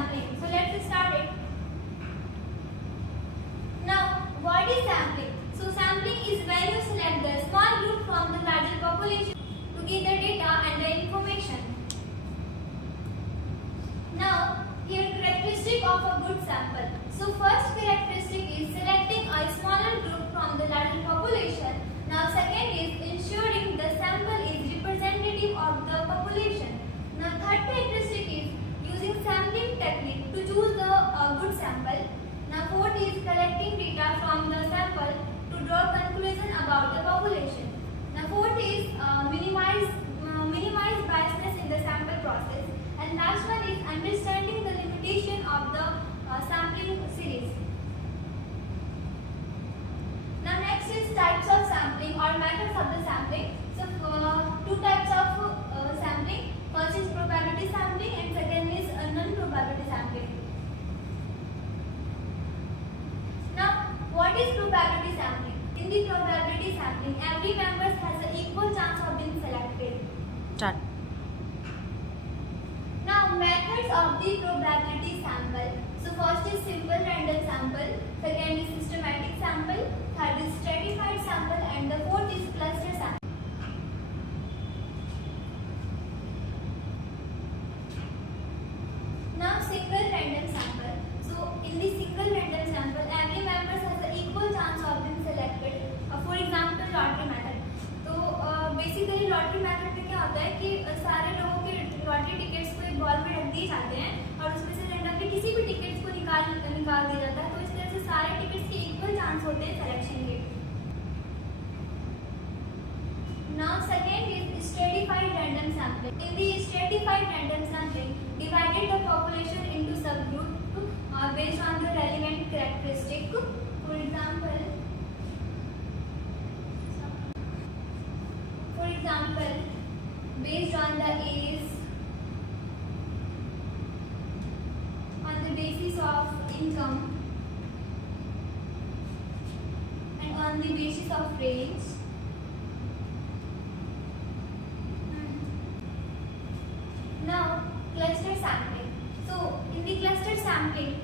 sampling. So let's start it. Now, what is sampling? So sampling is when you select the small group from the larger population to gather data and the information. Now, here characteristic of a good sample. So first characteristic is selecting a smaller group from the larger population. Now second is ensuring the sample is representative of the population. Now third characteristic is using sampling technique to choose the good sample. Now fourth is collecting data from the sample to draw conclusion about the population. Now fourth is minimize biasness in the sample process. And last one is understanding the limitation of the sampling series. Now next is types of sampling or methods of the sampling. So two types of sampling. First is probability sampling and second is non-probability sampling. Now what is probability sampling? In the probability sampling, every member has an equal chance of being selected. Start. Now methods of the probability sample. So first is simple random sample, second is systematic sample, third is stratified sample and the fourth is cluster sample. Now single random sample. So in the single random sample, every member has an equal chance of being selected. For example, lottery method. तो basically lottery method में क्या होता है कि सारे लोगों के lottery tickets को एक बॉल में रख दिए जाते हैं और उसमें से रैंडमली किसी भी टिकट्स को निकाल दिया जाता है, तो इस तरह से सारे टिकट्स के इक्वल चांस होते हैं सिलेक्शन के. Now second is stratified random sampling. In the stratified random sampling, divided the population into subgroup based on the relevant characteristic. For example, based on the age, on the basis of income, and on the basis of range. Now, cluster sampling. So, in the cluster sampling,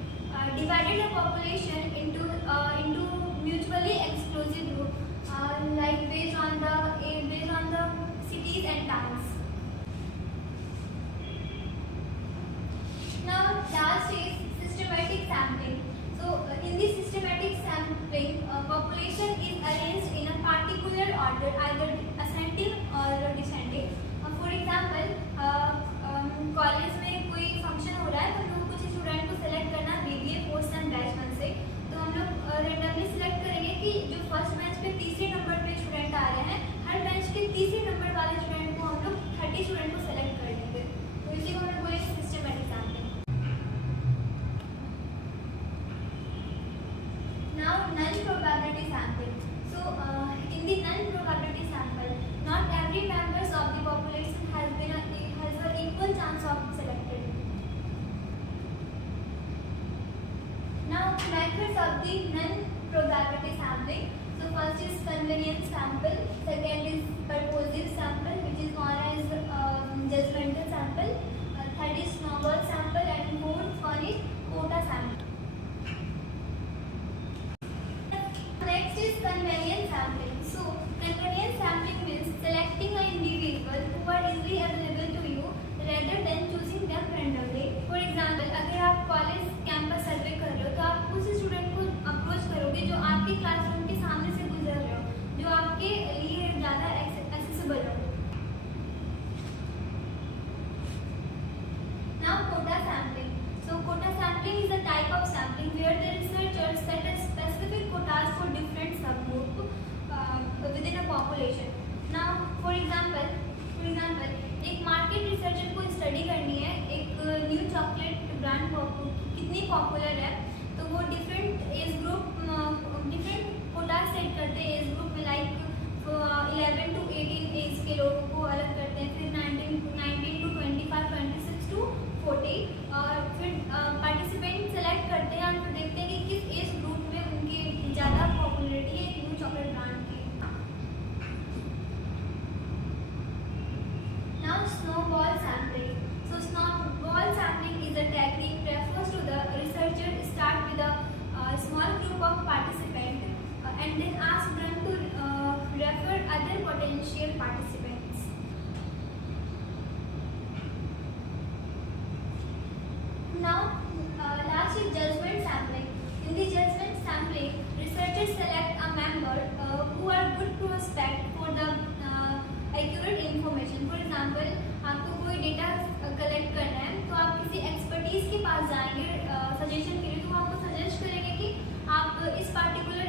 divided the population into mutually exclusive group, like based on the cities and towns. Now, last is systematic sampling. So, in the systematic sampling, population is arranged in a particular order, either ascending or descending. For example, college में कोई function हो रहा है तो हम लोग कुछ student को सेलेक्ट करना बीबीए फोर्थ एंड बैच 1 से, तो हम लोग रेंडमली सिलेक्ट करेंगे कि जो फर्स्ट बेंच पे तीसरे नंबर पे स्टूडेंट आ रहे हैं, हर बेंच के तीसरे नंबर वाले स्टूडेंट को हम लोग 30 स्टूडेंट को सेलेक्ट कर लेंगे. तो इसी को हम लोग बोलेंगे systematic sampling. Now non probability sampling. So in the null probability sample, not every members of the population has an equal chance of selected. Now methods of the null probability sampling. So first is convenience sample, second is purposive sample, which is known as judgmental sample, third is snowball sample, and fourth one is quota sample. Next is convenience sampling. So convenience sampling means selecting an individual who are easily available to you rather than choosing them randomly. For example, अगर आप college campus सर्वे कर रहे हो तो आप उस student को approach करोगे जो आपके क्लासरूम के सामने से गुजर रहे हो, जो आपके लिए ज़्यादा एक्सेसिबल हो. Now quota sampling. So quota sampling is a type of sampling where the researchers set a specific quotas for different subgroup within a population. Now for example, एक मार्केट रिसर्चर को स्टडी करनी है एक new chocolate brand कितनी popular है, तो वो different age group different quota set करते हैं एज ग्रुप में, लाइक 11 to 18 एज के लोगों को अलग करते हैं, फिर 19 to 25, 26 to 40, और फिर पार्टिसिपेंट सेलेक्ट करते हैं और फिर देखते हैं कि किस एज ग्रुप में उनकी ज़्यादा पॉपुलरिटी है न्यू चॉकलेट ब्रांड की. Now snowball sampling. So snowball sampling is is a technique refers to the researcher start with a small group of participants and then ask them to refer other potential participants. Now, last is judgment sampling. In the judgment sampling, researchers select a member who are good prospect for the accurate information. For example, आपको कोई data collect करना है तो आप किसी expertise के पास जाएंगे suggestion के लिए, तो वो आपको सजेस्ट करेंगे कि आप इस पार्टिकुलर